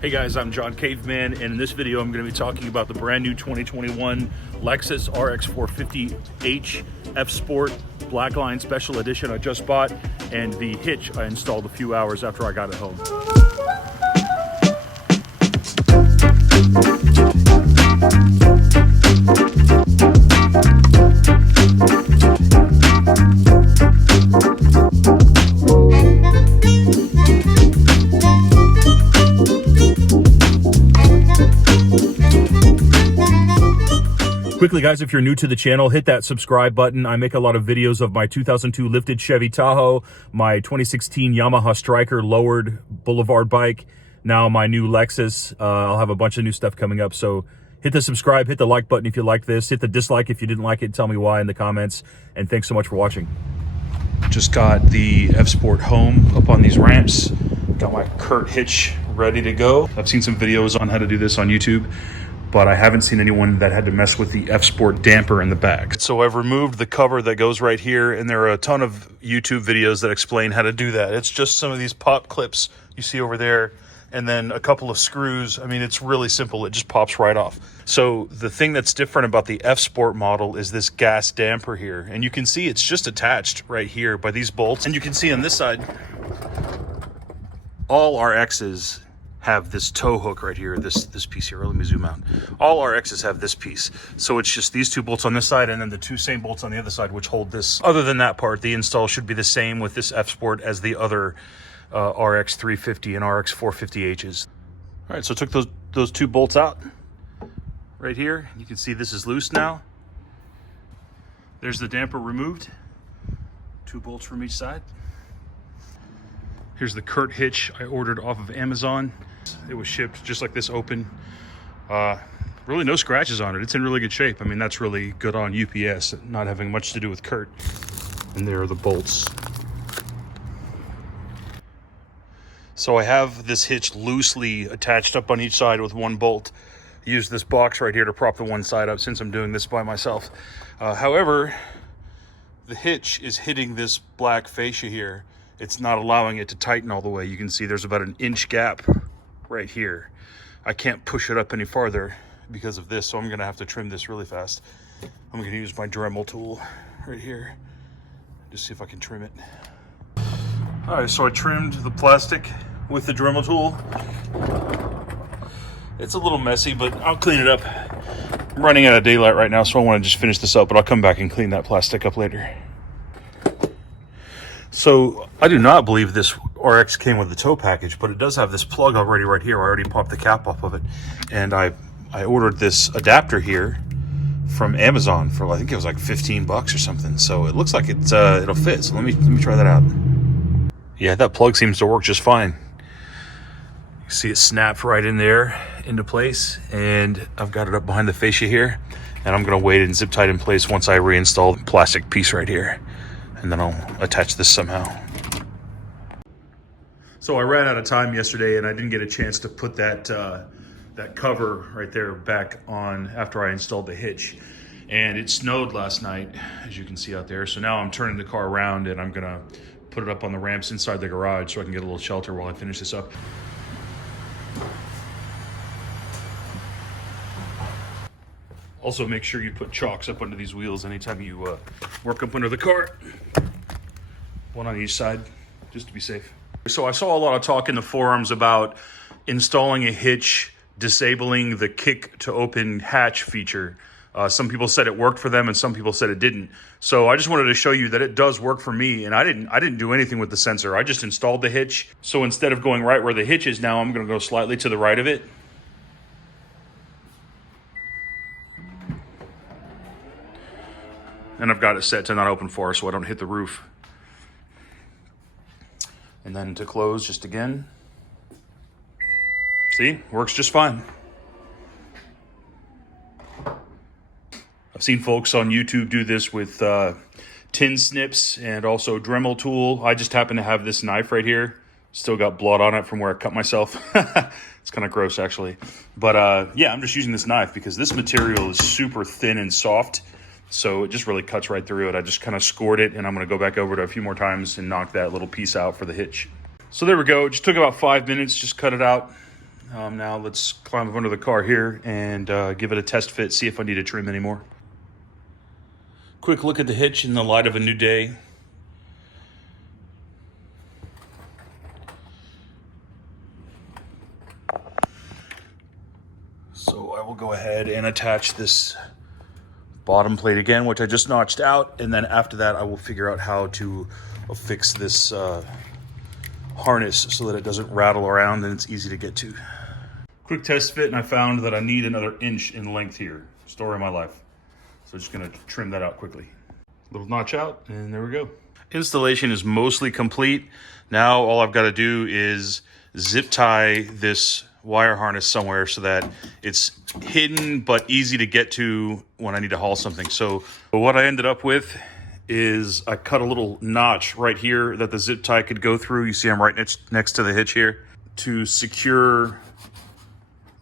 Hey guys, I'm John Caveman, and in this video I'm going to be talking about the brand new 2021 Lexus RX 450h F Sport Blackline Special Edition I just bought, and the hitch I installed a few hours after I got it home. Quickly guys, if you're new to the channel, hit that subscribe button. I make a lot of videos of my 2002 lifted Chevy Tahoe, my 2016 Yamaha Striker lowered boulevard bike, now my new Lexus. I'll have a bunch of new stuff coming up, so hit the subscribe, hit the like button if you like this, hit the dislike if you didn't like it, tell me why in the comments, and thanks so much for watching. Just got the F Sport home up on these ramps. Got my Curt hitch ready to go. I've seen some videos on how to do this on YouTube, but I haven't seen anyone that had to mess with the F Sport damper in the back. So I've removed the cover that goes right here, and there are a ton of YouTube videos that explain how to do that. It's just some of these pop clips you see over there, and then a couple of screws. I mean, it's really simple. It just pops right off. So the thing that's different about the F Sport model is this gas damper here. And you can see it's just attached right here by these bolts. And you can see on this side, all RXs have this tow hook right here, this piece here. Let me zoom out. All RXs have this piece. So it's just these two bolts on this side and then the two same bolts on the other side which hold this. Other than that part, the install should be the same with this F Sport as the other RX 350 and RX 450Hs. All right, so I took those two bolts out right here. You can see this is loose now. There's the damper removed. Two bolts from each side. Here's the Curt hitch I ordered off of Amazon. It was shipped just like this, open. Really no scratches on it. It's in really good shape. I mean, that's really good on UPS, not having much to do with Curt. And there are the bolts. So I have this hitch loosely attached up on each side with one bolt. I use this box right here to prop the one side up since I'm doing this by myself. However, the hitch is hitting this black fascia here. It's not allowing it to tighten all the way. You can see there's about an inch gap right here. I can't push it up any farther because of this, so I'm gonna have to trim this really fast. I'm gonna use my Dremel tool right here. Just see if I can trim it. All right, so I trimmed the plastic with the Dremel tool. It's a little messy, but I'll clean it up. I'm running out of daylight right now, so I wanna just finish this up, but I'll come back and clean that plastic up later. So I do not believe this RX came with the tow package, but it does have this plug already right here. I already popped the cap off of it. And I ordered this adapter here from Amazon for, I think it was like 15 bucks or something. So it looks like it'll fit. So let me try that out. Yeah, that plug seems to work just fine. You see it snapped right in there into place, and I've got it up behind the fascia here, and I'm gonna wait and zip tight in place once I reinstall the plastic piece right here. And then I'll attach this somehow. So I ran out of time yesterday and I didn't get a chance to put that that cover right there back on after I installed the hitch. And it snowed last night, as you can see out there. So now I'm turning the car around and I'm gonna put it up on the ramps inside the garage so I can get a little shelter while I finish this up. Also, make sure you put chocks up under these wheels anytime you work up under the car. One on each side, just to be safe. So I saw a lot of talk in the forums about installing a hitch, disabling the kick to open hatch feature. Some people said it worked for them and some people said it didn't. So I just wanted to show you that it does work for me, and I didn't do anything with the sensor. I just installed the hitch. So instead of going right where the hitch is now, I'm gonna go slightly to the right of it. And I've got it set to not open for so I don't hit the roof. And then to close, just again. See, works just fine. I've seen folks on YouTube do this with tin snips and also Dremel tool. I just happen to have this knife right here. Still got blood on it from where I cut myself. It's kind of gross actually. But yeah, I'm just using this knife because this material is super thin and soft. So it just really cuts right through it. I just kind of scored it, and I'm going to go back over it a few more times and knock that little piece out for the hitch. So there we go. It just took about 5 minutes, just cut it out. Now let's climb up under the car here and give it a test fit, see if I need to trim anymore. Quick look at the hitch in the light of a new day. So I will go ahead and attach this bottom plate again, which I just notched out, and then after that I will figure out how to fix this harness so that it doesn't rattle around and it's easy to get to. Quick test fit, and I found that I need another inch in length here. Story of my life. So I'm just gonna trim that out quickly. Little notch out, and there we go. Installation is mostly complete. Now all I've got to do is zip tie this wire harness somewhere so that it's hidden but easy to get to when I need to haul something. So what I ended up with is I cut a little notch right here that the zip tie could go through. You see I'm right next to the hitch here to secure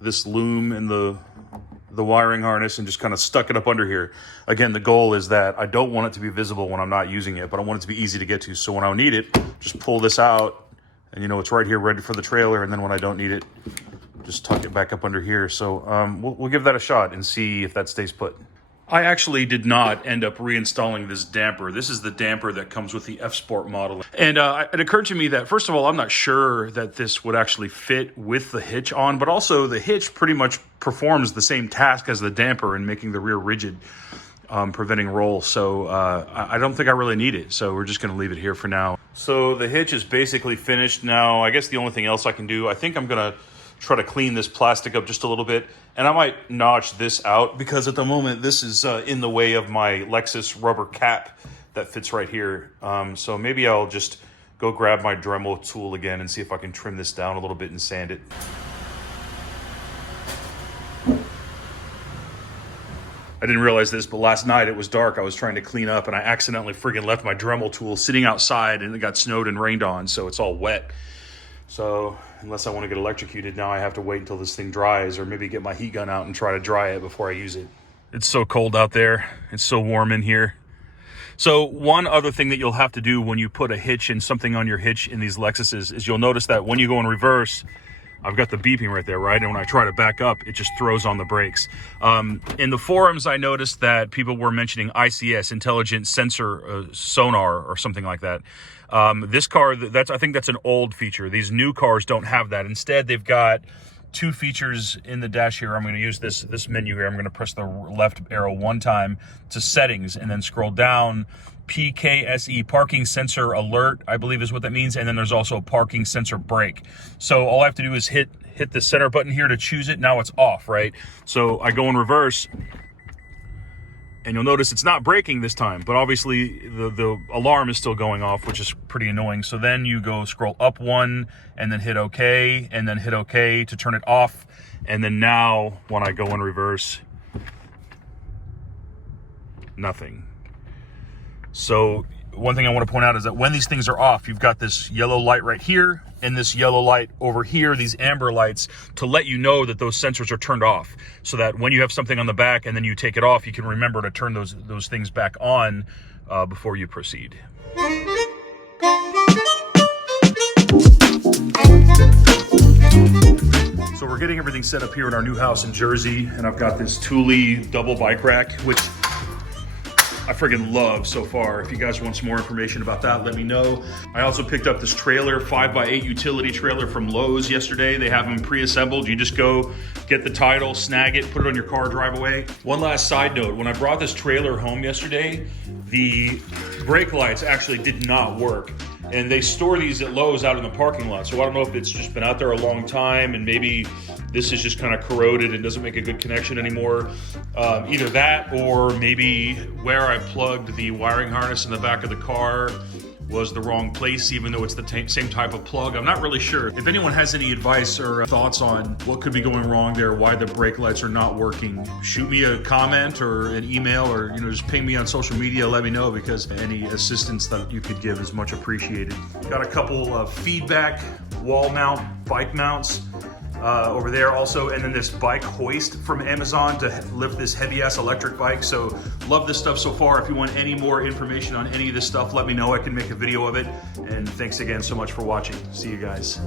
this loom in the wiring harness, and just kind of stuck it up under here. Again, the goal is that I don't want it to be visible when I'm not using it, but I want it to be easy to get to. So when I need it, just pull this out, and you know it's right here ready for the trailer, and then when I don't need it, just tuck it back up under here. So we'll give that a shot and see if that stays put. I actually did not end up reinstalling this damper. This is the damper that comes with the F-Sport model. And it occurred to me that, first of all, I'm not sure that this would actually fit with the hitch on, but also the hitch pretty much performs the same task as the damper in making the rear rigid, preventing roll. So I don't think I really need it. So we're just gonna leave it here for now. So the hitch is basically finished now. I guess the only thing else I can do, I think I'm gonna try to clean this plastic up just a little bit, and I might notch this out because at the moment this is in the way of my Lexus rubber cap that fits right here. So maybe I'll just go grab my Dremel tool again and see if I can trim this down a little bit and sand it. I didn't realize this, but last night it was dark. I was trying to clean up and I accidentally friggin' left my Dremel tool sitting outside, and it got snowed and rained on, so it's all wet. So unless I want to get electrocuted, now I have to wait until this thing dries, or maybe get my heat gun out and try to dry it before I use it. It's so cold out there. It's so warm in here. So one other thing that you'll have to do when you put a hitch and something on your hitch in these Lexuses is you'll notice that when you go in reverse, I've got the beeping right there, right? And when I try to back up, it just throws on the brakes. In the forums, I noticed that people were mentioning ICS, Intelligent Sensor Sonar, or something like that. This car, I think that's an old feature. These new cars don't have that. Instead, they've got two features in the dash here. I'm going to use this menu here. I'm going to press the left arrow one time to settings and then scroll down. PKSE, parking sensor alert, I believe is what that means. And then there's also parking sensor brake. So all I have to do is hit the center button here to choose it. Now it's off, right? So I go in reverse, and you'll notice it's not braking this time, but obviously the alarm is still going off, which is pretty annoying. So then you go scroll up one and then hit OK, and then hit OK to turn it off. And then now when I go in reverse, nothing. So one thing I want to point out is that when these things are off, you've got this yellow light right here and this yellow light over here, these amber lights, to let you know that those sensors are turned off, so that when you have something on the back and then you take it off, you can remember to turn those things back on before you proceed. So we're getting everything set up here in our new house in Jersey, and I've got this Thule double bike rack, which I friggin' love so far. If you guys want some more information about that, let me know. I also picked up this trailer, 5x8 utility trailer from Lowe's yesterday. They have them pre-assembled. You just go get the title, snag it, put it on your car, drive away. One last side note, when I brought this trailer home yesterday, the brake lights actually did not work. And they store these at Lowe's out in the parking lot. So I don't know if it's just been out there a long time and maybe this is just kind of corroded and doesn't make a good connection anymore. Either that, or maybe where I plugged the wiring harness in the back of the car was the wrong place, even though it's the same type of plug. I'm not really sure. If anyone has any advice or thoughts on what could be going wrong there, why the brake lights are not working, shoot me a comment or an email, or just ping me on social media, let me know, because any assistance that you could give is much appreciated. Got a couple of feedback wall mount bike mounts. over there also, and then this bike hoist from Amazon to lift this heavy ass electric bike. So love this stuff so far. If you want any more information on any of this stuff, let me know. I can make a video of it. And thanks again so much for watching. See you guys.